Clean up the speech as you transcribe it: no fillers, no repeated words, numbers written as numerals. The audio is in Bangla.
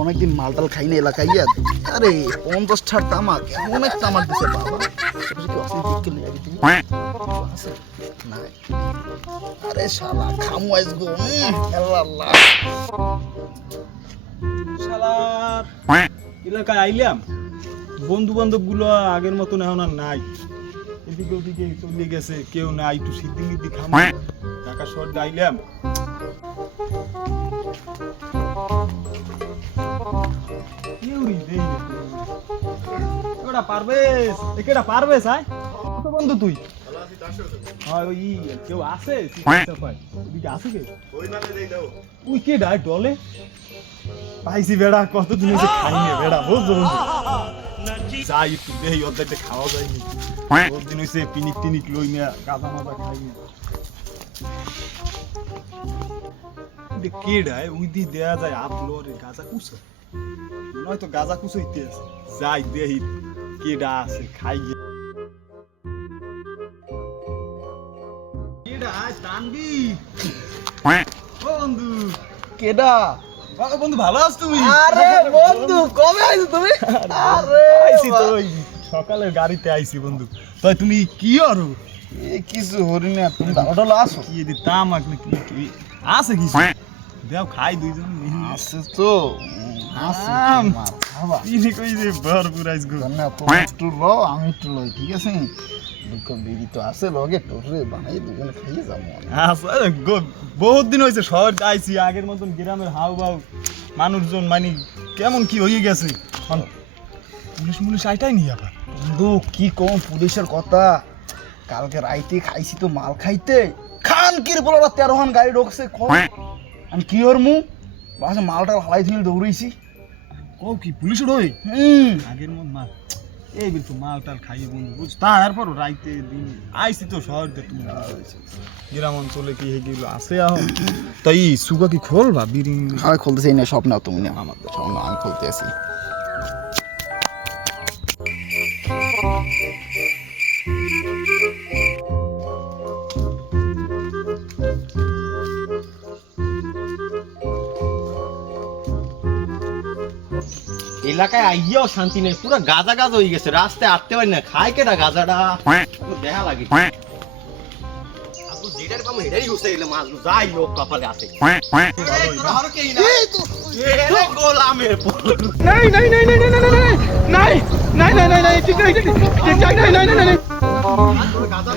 অনেকদিন মালটাল খাইনি এলাকায় আরে 50 তামাক অনেক তামাক দিছে বাবা আরে শালা খামু আইসগো আল্লাহ শালার এলাকায় আইলাম, বন্ধু বান্ধব গুলো আগের মতন এখন আর নাই। এদিকে ওদিকে চলে গেছে, কেউ নাই। একটু সিদ্ধি মিদ্ধি খাম, ঢাকা শহর আইলাম। পারবেশ বন্ধু তুই কেউ আছে আছে ওই কে ডাই ডলে পাইছি বেড়া, কতদিন হয়েছে খাইনি বেড়া, বুঝছো বন্ধু? যাই একটু দেই, অর্ধেকটা খাওয়া যায়নি। বহুদিন হয়েছে পিনিক টিনিক লই না, গাঁজা মাজা খাইনি। কে ডাই ওই দি দেয়া যায় আপলোরে গাঁজা কুসো, নয়তো গাঁজা কুসো হইতে আছে। যাই দেহি কে ডা আছে, খাই গে। কে ডাই তানবি ও বন্ধু? কেডা বন্ধু ভালো আছ তুমি? আরে বন্ধু কবে আইছো তুমি? আরে আইছি তো সকালের গাড়িতে আইছি বন্ধু। তাই তুমি কি আরো কিছু হরি না, তুমি দাঁড়ালো আসো কি দি তামাক না কি কি আছে কিছু দেও খাই দুইজন আছে তো আছে বাবা ইনি কই যে ভরপুর আইস গো না তুমি একটু লও, আমি একটু লই, ঠিক আছে? দুটো বিড়ি তো আছে লগে, টোরে বানাই দুজন খাইয়ে যাবো। আচ্ছা বহুত দিন হয়েছে শহর আইছি, আগের মতন গ্রামের হাউ বাউ মানুষজন মানে কেমন কি হয়ে গেছে। পুলিশ মুলিশ আইটাই নি আবার বন্ধু কি কম পুলিশের কথা, কালকে রাইতে খাইছি তো মাল খাইতে খানকির বলে 13 গাড়ি ঢোকছে। আমি কি ওর মু বাসে মালটা হালাই থেকে দৌড়াইছি। কও কি পুলিশ রই আগের মন মাল এই বিল তো মাল টাল খাইয়ে বন্ধু বুঝ। তারপর রাইতে দিন আইছি তো শহর দে, তুমি গ্রাম অঞ্চলে কি হেগুলো আছে এখন। তাই সুগা কি খোলবা বিড়ি? আমি খুলতেছি না, সব নাও তুমি, আমার সব নাও, আমি খুলতে আছি। এলাকায় আইয়াও শান্তি নেই, পুরো গাজা গাজা হয়ে গেছে, রাস্তায় আটতে পারি না। খায় কেটা গাজাটা দেখা লাগে, যেটার পাবো এটাই ঘুষে গেলে মাছ যাই লোক কপালে আসে। গোলামের নাই নাই নাই নাই নাই নাই নাই নাই নাই নাই ঠিক নাই ঠিক নাই নাই নাই নাই গাজা